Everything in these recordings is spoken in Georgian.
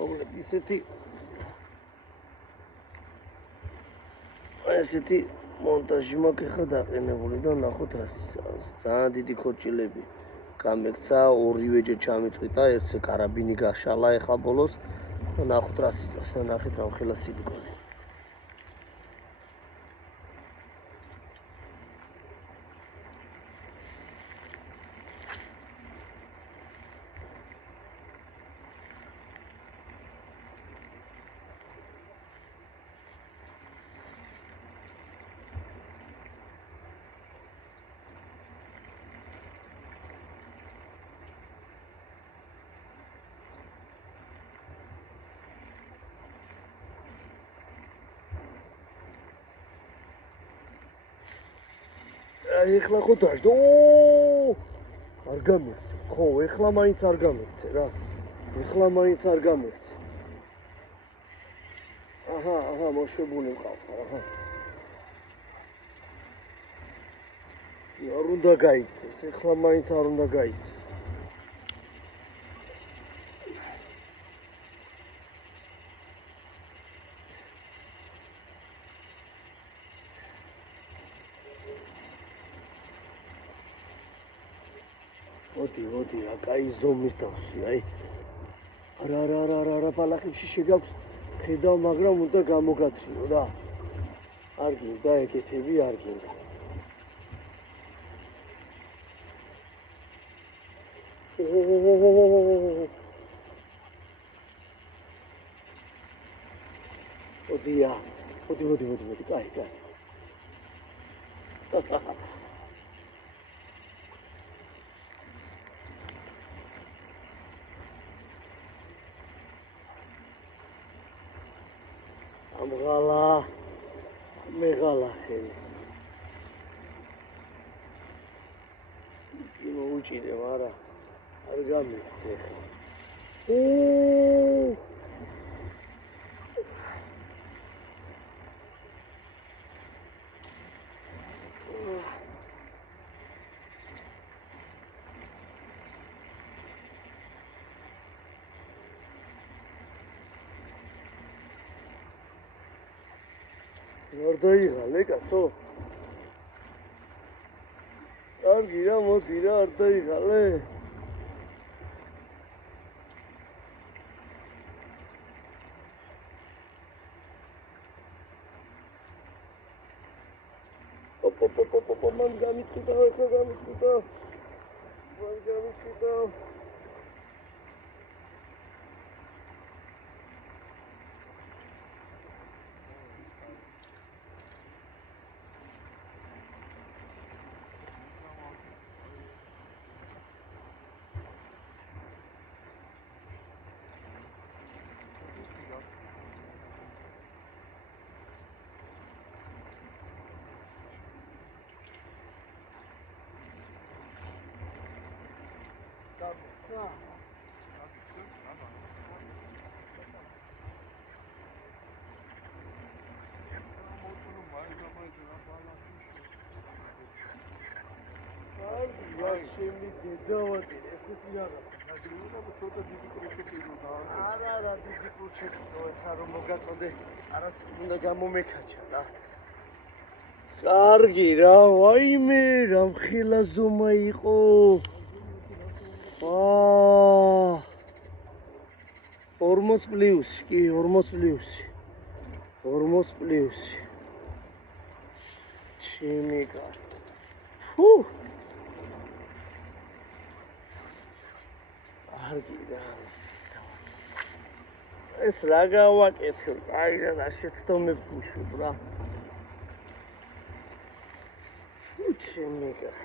მოკლედ ესეთი მონტაჟი მაქვს ახლა დაყენებული და ნახოთ რა სისავს. ძალიან დიდი ქორჭილები გამექცა, ორივეჯერ ჩამიწვიდა, ერთზე კარაბინი გაშალა ახლა ბოლოს და ნახოთ რა სისავს. ნახეთ რა ხელა სილიკონი. ეხლა ხო დაждო. არ გამეცე. ხო, ეხლა მაინც არ გამეცე რა. ეხლა მაინც არ გამეცე. აჰა, მოშვებული მყავს, აჰა. არ უნდა გაიცეს, ეხლა მაინც არ უნდა გაიცეს. მოდი, რა კაი ზომის დავსვი, აი. არა, ბალახებში შეგაქვს ხედავ, მაგრამ უნდა გამოგაცინო რა. არ გინდა ეგეთები, არ გინდა. მოდი, კაი. მეღალა ხელი. მოუჭიდე, მაგრამ არ გამეცე. არ დაიღალე კაცო. კარგი რა, მოდი რა, არ დაიღალე. მან გამიწყიდა. არა, დიდი პროცესი ხარ რომ მოგაწოდე, არას უნდა გამომეკაჩა რა. კარგი რა, ვაიმე, რა მხელა ზომა იყო. 40 პლუსი, კი, 40 პლუსი. 40 პლუსი. ჩემი კარტა. ეს რა გავაკეთებ? აი რა შეცდომებს ვუშვებ რა. ჩემი კარტა.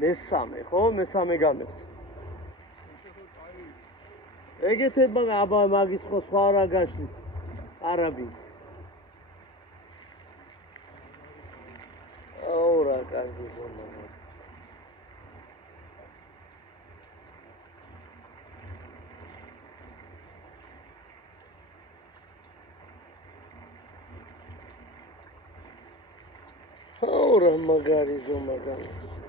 მესამე, ხო? მესამე გამეცე. ეგეთება აბა მაგის ხო სხვა რა გაშლის. არაბი. რა კარგი ზომა. რა მაგარი ზომა გაქვს.